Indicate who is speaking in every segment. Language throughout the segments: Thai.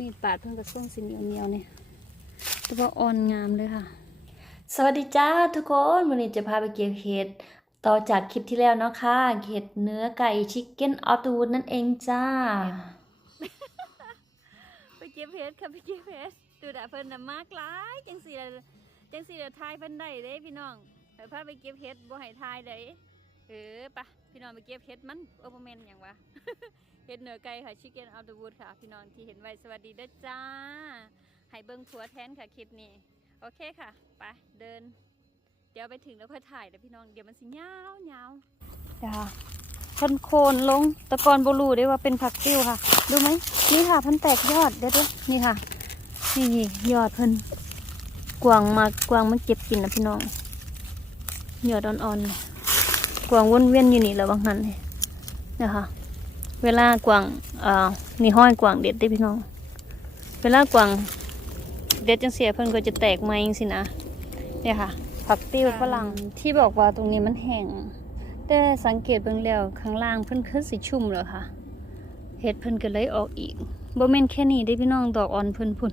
Speaker 1: มีดปาดเพิ่งกระส่งสีเหนียวเหนียวๆเนี่ยแต่ว่าอ่อนงามเลยค่ะ สวัสดีจ้าทุกคนวันนี้จะพาไปเก็บเห็ดต่อจากคลิปที่แล้วเนาะค่ะเห็ดเนื้อไก่ชิคเก้นออฟตูดนั่นเองจ้า
Speaker 2: ไปเก็บเพชรค่ะไปเก็บเพชรดูดะเพิ่นน่ะมากหลายจังสีละจังสีละทายเพิ่นได้เด้พี่น้องเออพาไปเก็บเพชรบ่ให้ทายได้เออปะ พี่น้องไปเก็บเพชรมันโอเปอร์แมนหยังวะเฮ็ดเหนือไก่ค่ะชิคเก้นออฟเดอะวูดค่ะ พี่น้องที่เห็นไว้สวัสดีเด้จ้า ให้เบิ่งผัวแทนค่ะคลิปนี้ โอเคค่ะ ไปเดิน เดี๋ยวไปถึงแล้วค่อยถ่ายเดี๋ยวพี่น้องเดี๋ยวมันสิยาวยาว
Speaker 1: จ้าพันโคนลงตะกอนบรูได้ว่าเป็นผักติ้วค่ะ ดูไหมนี่ค่ะพันแตกยอดเดี๋ยวดูนี่ค่ะ นี่ยอดเพิ่นกวางมากวางมันเก็บกินนะพี่น้องยอดอ่อนๆ กวางวนเวียนอยู่นี่แหล้วบางนั้นเนี่ยนะคะ เวลากวางเอ่อนี่ห้อยกวางเด็ดได้พี่น้อง เวลากวางเด็ดจังเสียเพิ่นก็จะแตกมาเองสินะเนี่ยค่ะ ผักติ้วฝรั่งที่บอกว่าตรงนี้มันแห้งแต่สังเกตเบิ่งแล้วข้างล่างเพิ่นคือสิชุ่มแล้วค่ะเห็ดเพิ่นก็เลยออกอีกบ่แม่นแค่นี้ได้พี่น้องดอกอ่อนเพิ่นพุ่น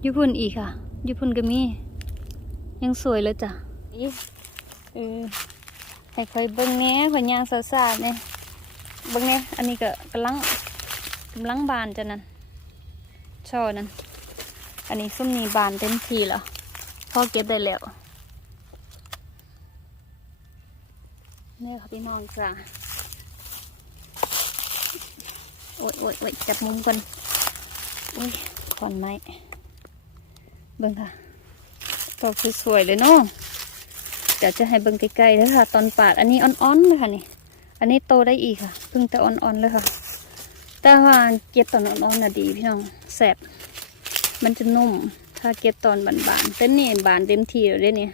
Speaker 1: อยู่พุ่นอีกค่ะอยู่พุ่นก็มียังสวยเลยจ้ะ
Speaker 2: อีเออ ให้คอยเบิ่งแน่ข่อยย่างซาๆเนี่ยเบิ่งแน่อันนี้ก็กำลังกำลังบานจ้ะนั่นช่อนั่นอันนี้ซุ่มนี้บานเต็มทีแล้วพ่อเก็บได้แล้วนี่ค่ะพี่น้องจ้ะโอ้ยโอ้ยโอ้ยจับมุมก่อนอุ้ยขอนไม้เบิ่งค่ะดอกสวยๆเลยเนาะ เดี๋ยวจะให้เบิ่งใกล้ๆเลยค่ะ ตอนปาด อันนี้อ่อนๆเลยค่ะนี่ อันนี้โตได้อีกค่ะเพิ่งแต่อ่อนๆเลยค่ะ แต่ว่าเก็บตอนอ่อนๆน่ะดีพี่น้องแสบมันจะนุ่ม ถ้าเก็บตอนบานๆแต่นี่บานเต็มทีแล้วเนี่ย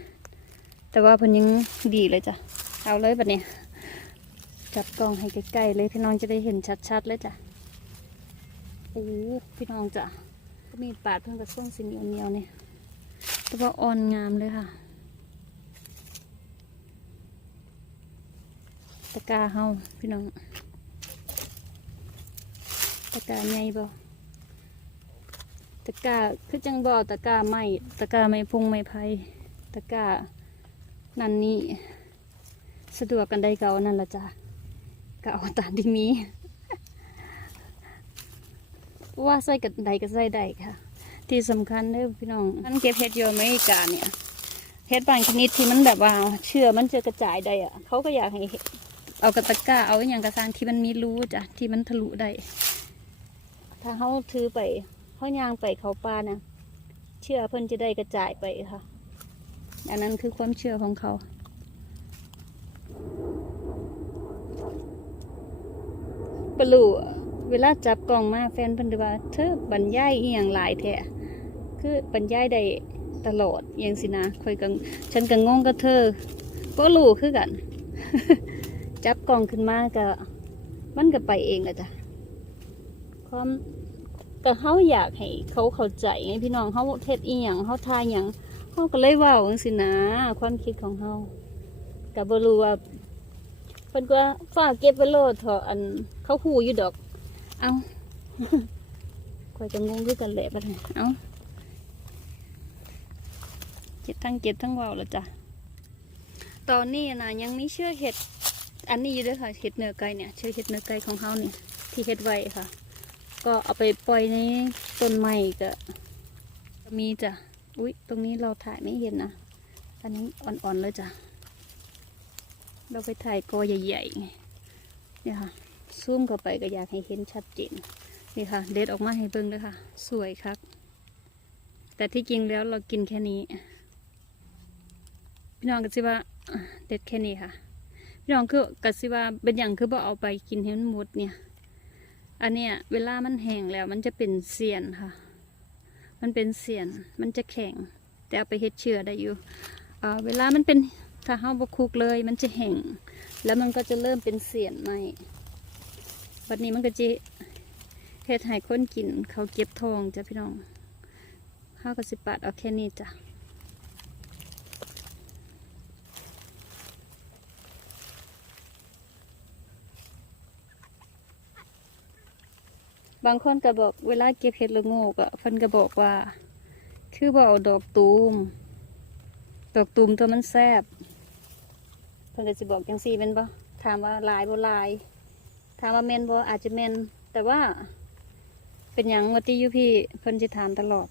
Speaker 2: แต่ว่าเพิ่นยังดีเลยจ้ะ เอาเลยบัดนี้จับกล้องให้ใกล้ๆเลยพี่น้องจะได้เห็นชัดๆเลยจ้ะโอ้พี่น้องจ้ะก็มีปาดเพิ่งกระส่งสีเหนียวเหนียวๆเนี่ยแต่ว่าอ่อนงามเลยค่ะ ตะกาเฮาพี่น้อง ตะกาใหญ่บ่ตะกาคือจังบ่ตะกาไม้ตะกาไม้พงไม้ไผ่ตะกานั่นนี่สะดวกกันได้เก่านั่นละจ้ะก็เอาตามที่มีว่าใส่กับใดก็ใส่ได้ค่ะ ที่สำคัญเด้อพี่น้องมันเก็บเห็ดอยู่อเมริกาเนี่ยเห็ดบางชนิดที่มันแบบว่าเชื่อมันจะกระจายได้อะเขาก็อยากให้ เฮ็ดเอากระตะกร้าเอาอหย่างกระซางที่มันมีรูจ้ะที่มันทะลุได้ถ้าเขาถือไปเขายางไปเขาป่านะเชื่อเพิ่นจะได้กระจายไปค่ะ อันนั้นคือความเชื่อของเขากระลูเวลาจับกล่องมาแฟนเพิ่นจะว่าเธอบรรยายอีหยังหลายแท้คือบรรยายได้ตลอดอหยังสินะคอยกังฉันก็งงกับเธอ ก็รู้คือกัน จับกล่องขึ้นมาก็มันก็ไปเองอะจ้ะความก็เฮาอยากให้เขาเข้าใจไงพี่น้องเฮาเท็ดอีหยังเฮาทายหยังเฮาก็เลยว้าจังซี่นะความคิดของเฮาก็บ่รู้ว่าเพิ่นก็ฝากเก็บไว้โลดเถอะอันเขาหูอยู่ดอก เอาคอยจะงงด้วยกันแหละบัดนี้เอาเก็บทั้งเก็บทั้งเวาวแล้วจ้ะตอนนี้นะยังไม่เชื่อเห็ด อันนี้อยู่ด้วยค่ะเห็ดเนื้อไก่เนี่ยเชื่อเห็ดเนื้อไก่ของเขาเนี่ยที่เห็ดไว้ค่ะ ก็เอาไปปล่อยในต้นไม้ก็มีจ้ะอุ๊ยตรงนี้เราถ่ายไม่เห็นนะอันนี้อ่อนๆเลยจ้ะเราไปถ่ายกอใหญ่ๆไงเนี่ยค่ะซูมเข้าไปก็อยากให้เห็นชัดเจนนี่ค่ะ เด็ดออกมาให้เบิ่งเลยค่ะ สวยครับแต่ที่จริงแล้วเรากินแค่นี้ พี่น้องก็สิว่าอะเด็ดแค่นี้ค่ะ พี่น้องคือก็สิว่าเป็นอย่างคือบ่เอาไปกินให้มันหมดเนี่ย อันเนี้ยเวลามันแห้งแล้วมันจะเป็นเสียนค่ะ มันเป็นเสียนมันจะแข็ง แต่เอาไปเฮ็ดเชื้อได้อยู่เวลามันเป็นถ้าเฮาบ่คุกเลยมันจะแห้งแล้วมันก็จะเริ่มเป็นเสียนใหม่บัดนี้มันก็จะเฮ็ดให้คนกินเขาเก็บทองจ้ะพี่น้องข้าวกสิปาดเอาแค่นี้จ้ะ บางคนก็บอกเวลาเก็บเห็ดละโงกอะเพิ่นก็บอกว่า คือบ่เอาดอกตูม ดอกตูมตัวมันแซบเพิ่นก็สิบอกจังซี่แม่นบ่ถามว่าลายบ่ลาย ถามว่าแม่นบ่อาจจะแม่นแต่ว่า เป็นหยังว่าที่อยู่พี่เพิ่นสิถามตลอด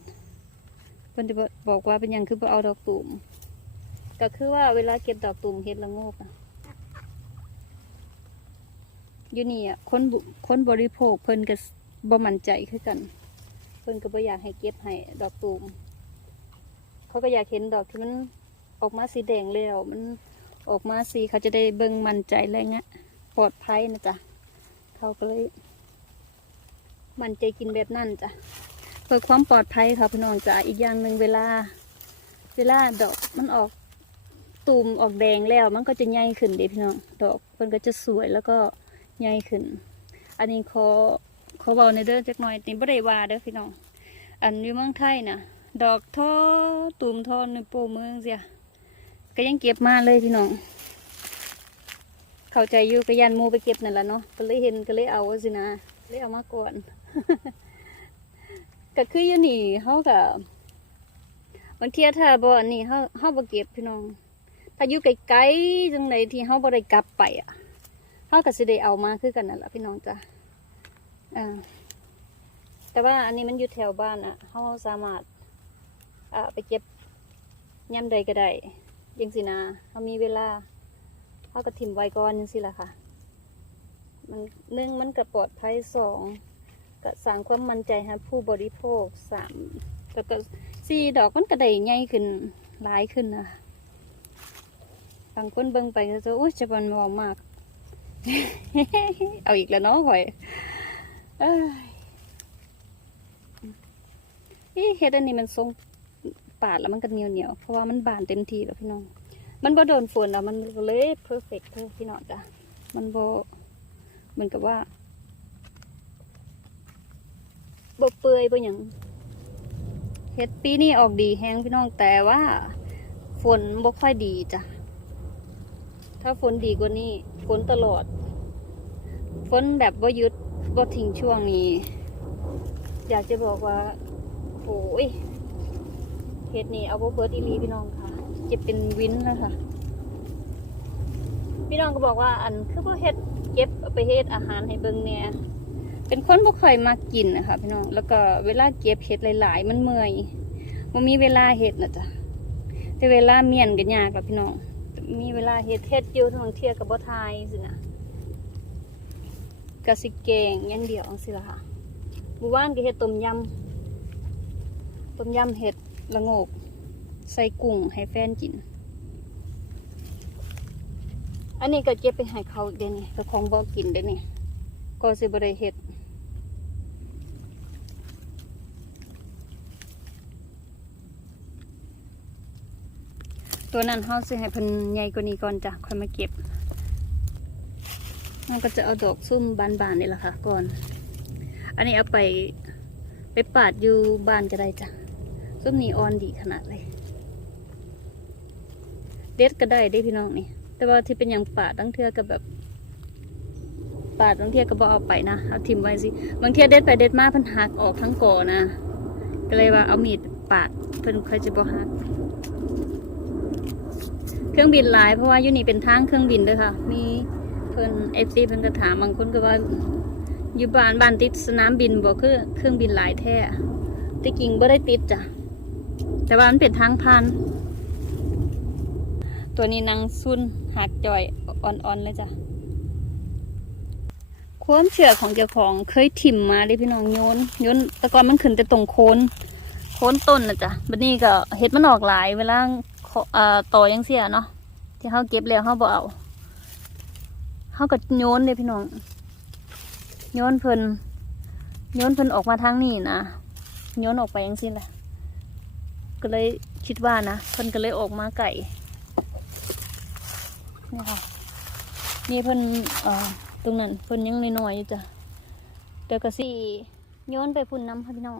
Speaker 2: เพิ่นจะบอกว่าเป็นหยังคือบ่เอาดอกตูม ก็คือว่าเวลาเก็บดอกตูมเห็ดละโงกอะอยู่นี่อะคนบุคนบริโภคเพิ่นก็ บ่มั่นใจคือกัน เพิ่นก็บ่อยากให้เก็บให้ดอกตูมเขาก็อยากเห็นดอกที่มันออกมาสีแดงแล้วมันออกมาสีเขาจะได้เบิ่งมั่นใจอะไรเงี้ยปลอดภัยนะจ๊ะเขาก็เลยมั่นใจกินแบบนั่นจ้ะเพื่อความปลอดภัยค่ะพี่น้องจ้ะอีกอย่างหนึ่งเวลา เวลาดอกมันออกตูมออกแดงแล้วมันก็จะใหญ่ขึ้นเด้พี่น้องดอกมันก็จะสวยแล้วก็ใหญ่ขึ้น อันนี้ขอ ขอเบาในเด้อจักหน่อยนี่บ่ได้ว่าเด้อพี่น้อง อันอยู่เมืองไทยนะดอกท่อตูมท่อในปูเมืองเสียก็ยังเก็บมาเลยพี่น้อง เข้าใจอยู่ก็ยันมูไปเก็บนั่นแหละเนาะ ก็เลยเห็นก็เลยเอาสินะเลยเอามาก่อน ก็คืออยู่นี่เขาก็บางเทียถ้าบ่อันนี้เขาเขาบ่เก็บพี่น้อง ถ้าอยู่ไกลๆจังไดที่เขาบ่ได้กลับไปอะเขาก็สิได้เอามาคือกันนั่นแหละพี่น้องจ้ะ อ่าแต่ว่าอันนี้มันอยู่แถวบ้านอะเขาสามารถอ่าไปเก็บย่ำใดก็ได้ยังสินะเขามีเวลาเขาก็ถิ่มไว้ก่อนยังสิล่ะค่ะ มันหนึ่งมันก็ปลอดภัยสองก็สร้างความมั่นใจให้ผู้บริโภคสามแล้วก็สี่ดอกมันก็ได้ใหญ่ขึ้นหลายขึ้นนะบางคนเบิ่งไปก็จะอุ้ยจะมันมองมาก เอาอีกแล้วเนาะข่อย เอ้ยเอ๊ะเฮ็ดอันนี้มันทรงปาดแล้วมันก็เหนียวเหนียวๆเพราะว่ามันบานเต็มทีแล้วพี่น้อง มันบ่โดนฝนแล้วมันเลยเพอร์เฟกต์เลยพี่น้องจ้ะมันบ่เหมือนกับว่าบ่เปื่อยบ่หยังเฮ็ดปีนี้ออกดีแฮงพี่น้องแต่ว่า ฝนบ่ค่อยดีจ้ะถ้าฝนดีกว่านี้ฝนตลอดฝนแบบบ่หยุด บ่ทิ้งช่วงนี้ อยากจะบอกว่าโอ้ยเฮ็ดนี่เอาบ่เบิร์ดอีลีพี่น้องค่ะเจ็บเป็นวินแล้วค่ะพี่น้องก็บอกว่าอันคือบ่เฮ็ดเก็บเอาไปเฮ็ดอาหารให้เบิ่งแหน่ยเป็นคนบ่ค่อยมักกินนะคะพี่น้องแล้วก็เวลาเก็บเฮ็ดหลาย ๆ มันเมื่อยบ่มีเวลาเฮ็ดนะจ๊ะแต่เวลาเมียนก็ยากแล้วพี่น้องมีเวลาเฮ็ดเฮ็ดอยู่ทางเที่ยก็บ่ทายสินะ ก็สิแกงอย่างเดียวจังซี่ล่ะค่ะเมื่านก็เฮ็ดต้มยำต้มยำเห็ดละโงก ใส่กุ้งให้แฟนกิน อันนี้ก็เก็บไปให้เขาอีกเดยวนี่ก็ของบอกกินเดยวนี่ก็สิบได้เห็ดตัวนั้นเขาสิให้พิ่นใหญ่กว่านี้ก่อนจ้ะค่อยมาเก็บ มันก็จะเอาดอกซุ่มบานๆนี่แหละค่ะก่อน อันนี้เอาไปไปปาดอยู่บ้านก็ได้จ้ะส้มนี่ออนดีขนาดเลย เด็ดก็ได้ได้พี่น้องนี่ แต่ว่าที่เป็นอย่างปาดตั้งเทือกับแบบปาดตั้งเทือก็บอเอาไปนะเอาทิมไว้สิบางเทือเด็ดไปเด็ดมาเพิ่นหักออกทั้งก่อนะ ก็เลยว่าเอามีดปาดเพิ่นค่อยจะบอหัก เครื่องบินหลายเพราะว่ายู่นี่เป็นทางเครื่องบินเด้วยค่ะ มี เพิ่นเอฟซีเพิ่นก็ถามบางคนก็ว่าอยู่บ้านบ้านติดสนามบินบอกคือเครื่องบินหลายแท้ที่จริงบ่ได้ติดจ้ะแต่ว่ามันเป็นทางผ่านตัวนี้นางซุนหักจ่อยอ่อนๆเลยจ้ะความเชื่อของเจ้าของเคยถิ่มมาดิพี่น้องโยนโยนแต่ก่อนมันขึ้นแต่ตรงโคนโคนต้นนะจ๊ะบัดนี้ก็เห็ดมันออกหลายเวลาขอเอ่อต่อยังเสียเนาะที่เขาเก็บแล้วเขาบ่เอา เขาก็โยนเลยพี่น้อง โยนเพิ่นโยนเพิ่นออกมาทางนี้นะโยนออกไปยังสิ้นแหละก็เลยคิดว่านะเพิ่นก็เลยออกมาไก่นี่ค่ะนี่เพิ่นเอ่อตรงนั้นเพิ่นยังน้อยๆอยู่จ้ะเดี๋ยวก็สิโยนไปพุ่นน้ำค่ะพี่น้อง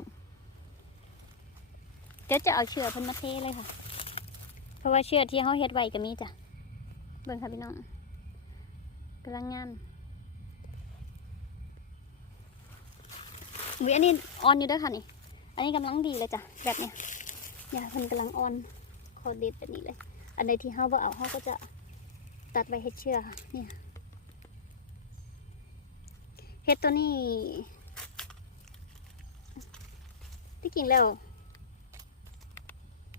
Speaker 2: เดี๋ยวจะเอาเชือกเพิ่นมาเทเลยค่ะ เพราะว่าเชือกที่เขาเฮ็ดไว้ก็มีจ้ะเบิ่งค่ะพี่น้อง กำลังงามอุ้ยอันนี้ออนอยู่เด้วยค่ะนี่ อันนี้กำลังดีเลยจ้ะแบบเนี้ยเนี่ยมันกำลังออนคอดีดแบบนี้เลย อันใดที่เฮาบ่เอาเฮาก็จะตัดไว้เฮ็ดเชื่อค่ะเนี่ยเฮ็ดตัวนี้ที่กินแล้ว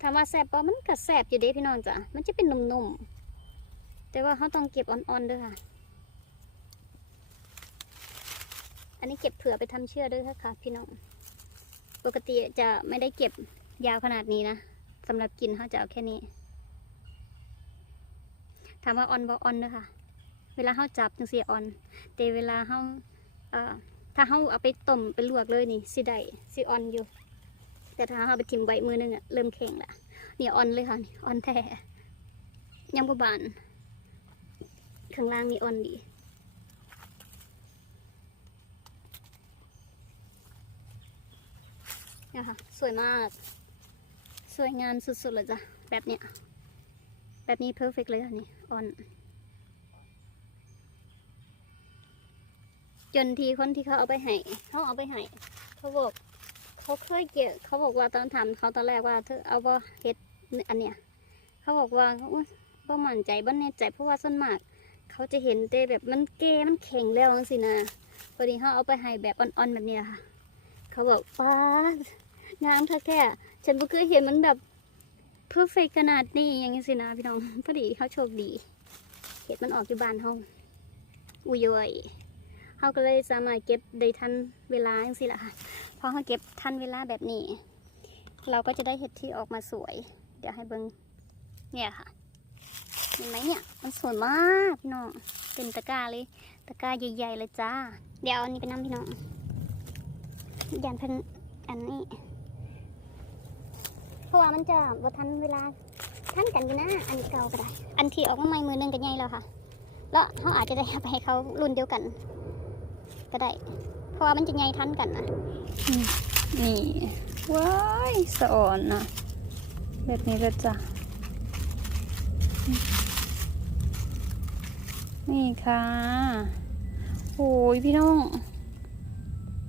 Speaker 2: ถามว่าแสบปะมันก็แสบอยู่เด้พี่น้องจ้ะมันจะเป็นนุ่มๆแต่ว่าเขาต้องเก็บอ่อนๆเด้วยค่ะ อันนี้เก็บเผื่อไปทำเชื่อด้วยค่ะ พี่น้อง ปกติจะไม่ได้เก็บยาวขนาดนี้นะสำหรับกินเขาจะเอาแค่นี้ ถามว่าออนบอออนเด้อค่ะ เวลาเขาจับจังเสียออน แต่เวลาเขาถ้าเขาเอาไปต้มไปลวกเลยนี่สิได้สิออนอยู่ แต่ถ้าเขาเอาไปทิมไว้มือหนึงอะเริ่มแข็งละนี่ออนเลยค่ะนี่ออนแท้ยังบบานข้างล่างนี่ออนดี เนี่ยค่ะ สวยมาก สวยงามสุดๆเลยจ้ะ แบบเนี้ย แบบนี้เพอร์เฟกเลยค่ะนี่ออนจนทีคนที่เขาเอาไปให้เขาเอาไปให้เขาบอกเขาเคยเกี่ยเขาบอกว่าตอนทำเขาตอนแรกว่าเธอเอาว่าเฮ็ดอันเนี้ยเขาบอกว่าอุ๊ยบ่มั่นใจบ่แน่ใจเพราะว่าส่วนมาก เขาจะเห็นแต่แบบมันเกมันแข็งแล้วจังสินะพอดีเขาเอาไปให้แบบอ่อนๆแบบเนี้ยค่ะ เขาบอกป้า ดงามค่ะแค่ฉันบ่เคยเห็นมันแบบเพอร์เฟกขนาดนี้อย่างนี้สินะพี่น้องพอดีเขาโชคดี เห็ดมันออกอยู่บ้านเฮาอุยยยเฮาก็เลยสามารถเก็บได้ทันเวลาอย่างสิละค่ะพอเขาเก็บทันเวลาแบบนี้ เราก็จะได้เห็ดที่ออกมาสวย เดี๋ยวให้เบิงเนี่ยค่ะเห็นไหมเนี่ยมันสวยมากพี่น้องเป็นตะกร้าเลย ตะกร้าใหญ่ๆเลยจ้า เดี๋ยวอันนี้ไปน้ำพี่น้องยันเพิ่นอันนี้ ราะว่ามันจะบ่ทันเวลาทันกันอยู่นะอันนี้เก่าก็ได้ อันที่ออกมาใหม่มือหนึงกันใหญ่แล้วค่ะ แล้วเขาอาจจะได้เอาไปให้เขารุ่นเดียวกัน ก็ได้ เพราะว่ามันจะใหญ่ทันกันนะนี่ว้ายสะอ่อนนะแบบนี้เลยจ้ะนี่ค่ะโอ้ยพี่น้อง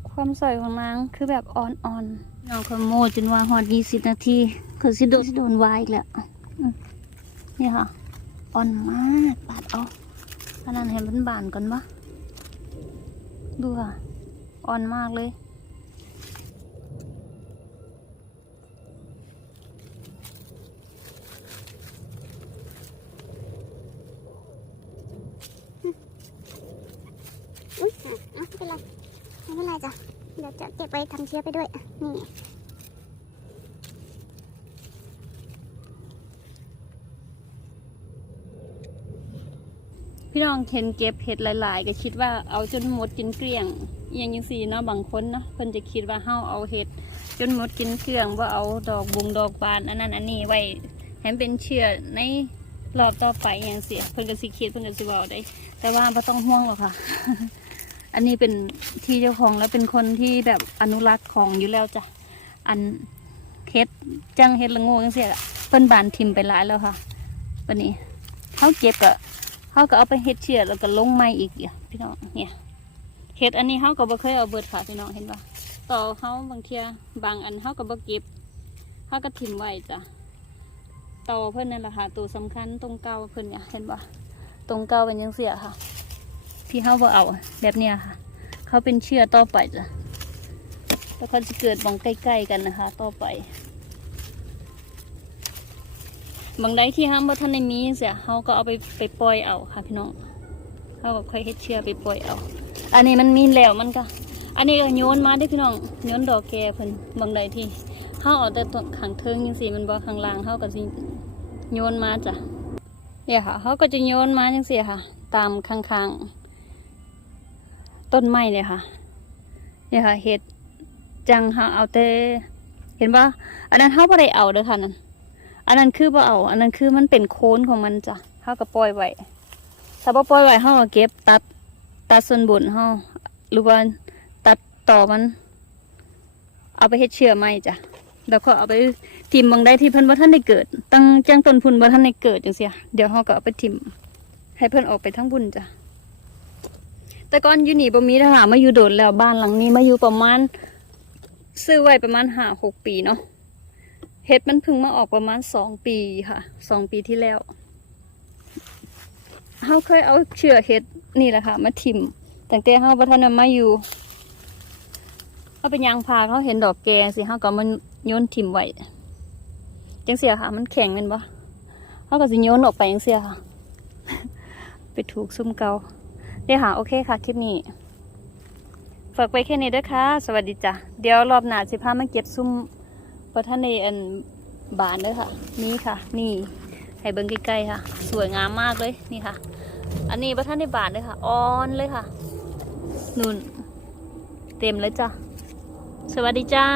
Speaker 2: ความสวยของนางคือแบบอ่อนๆ น้องขโมยจนว่าหอดยี่สิบนาทีคือสิโดนสิโดนวายอีกแล้วนี่ค่ะอ่อนมากปาดเอาอันนั้นเห็นมันบานก่อนปะดูค่ะอ่อนมากเลยอุ้ยอะไม่เป็นไรไม่เป็นไรจ้ะเดี๋ยวจะเก็บไปทำเชื้อไปด้วย นี่พี่น้องเห็นเก็บเห็ดหลาย ๆ ก็คิดว่าเอาจนหมดกินเกลี้ยงอหยังยังสีเนาะบางคนเนาะเพิ่นจะคิดว่าเฮาเอาเห็ดจนหมดกินเกลี้ยงว่าเอาดอกบุงดอกบานอันนั้นอันนี้ไว้ให้มันเป็นเชื้อในรอบต่อไปอย่างเสียเพิ่นก็สิคิดเพิ่นก็สิเว้าได้ แต่ว่าบ่ต้องห่วงหรอกค่ะ อันนี้เป็นที่เจ้าของแล้วเป็นคนที่แบบอนุรักษ์ของอยู่แล้วจ้ะ อันเห็ดจังเห็ดละงูจังเสียเพิ่นบานทิมไปหลายแล้วค่ะวันนี้เขาเก็บก็เขาก็เอาไปเฮ็ดเชือแล้วก็ลงไม้อีกอะพี่น้องเนี่ยเฮ็ดอันนี้เขาก็บ่เคยเอาเบิดค่ะพี่น้องเห็นปะต่อเขาบางเทียบางอันเขาก็บ่เก็บเขาก็ถิ่มไว้จ้ะต่อเพิ่นนั่นแหละค่ะตัวสำคัญตรงเก่าเพิ่นอะเห็นปะตรงเก่าเป็นยังเสียค่ะ ที่เขาบ่เอาแบบเนี้ยค่ะ เขาเป็นเชื่อต่อไปจ้ะแล้วเขาจะเกิดบองใกล้ๆกันนะคะ ต่อไป บางใดที่ห้ามว่าท่านในมีเสียเขาก็เอาไปไปปล่อยเอาค่ะพี่น้องเขาก็ค่อยเฮ็ดเชื่อไปปล่อยเอา อันนี้มันมีแล้วมันก็ อันนี้ก็โยนมาได้พี่น้องโยนดอกแกเพิ่นบางใดที่เขาเอาแต่ต้นขังเทิงยังสิมันบ่ข้างล่างเขาก็สิโยนมาจ้ะเนี่ยค่ะเขาก็จะโยนมาจังซี่ค่ะ ตามข้างๆ ต้นไม้เลยค่ะ เนี่ยค่ะ เห็ดจังหาเอาแต่เห็นปะอันนั้นเขาบ่ได้เอาเด้อค่ะนั่นอันนั้นคือบ่เอา อันนั้นคือมันเป็นโคนของมันจ้ะเฮาก็ปล่อยไว้ถ้าบ่ปล่อยไว้เฮาก็เก็บตัดตัดส่วนบนเฮาหรือว่าตัดต่อมัน เอาไปเฮ็ดเชื้อใหม่จ้ะแล้วก็เอาไปทิมบางได้ที่เพิ่นบ่ทันได้เกิด ตั้งจังต้นพุ่นบ่ทันได้เกิดจังซี่เดี๋ยวเฮาก็เอาไปทิมให้เพิ่นออกไปทั้งบุญจ้ะ แต่ก่อนอยู่นี่บ่มีทหารมาอยู่โดนแล้วบ้านหลังนี้มาอยู่ประมาณ ซื้อไว้ประมาณห้าหกปีเนาะเห็ดมันพิ่งมาออกประมาณสองปีค่ะสองปีที่แล้วเฮาเคยเอาเชื้อเห็ดนี่แหละค่ะ มาทิมตั้งแต่เฮาบ่ทันได้มาอยู่เขาเป็นยางพาเขาเห็นดอกแกสิเฮาก็มันโยนทิมไว้จังเสียค่ะ มันแข็งแม่นบ่เฮาก็สิโยนออกไปจังเสียค่ะ ไปถูกซุ่มเกา เดี๋ยวค่ะ โอเคค่ะ คลิปนี้ฝากไปแค่นี้ด้อค่ะ สวัสดีจ้ะ เดี๋ยวรอบหน้าสิพามาเก็บซุ่มประทานในอันบานเด้อค่ะ นี่ค่ะ นี่ ให้เบิ่งใกล้ๆค่ะ สวยงามมากเลย นี่ค่ะ อันนี้ประทานในบานเลยค่ะ อ่อนเลยค่ะ นุ่น เต็มเลยจ้ะ สวัสดีจ้า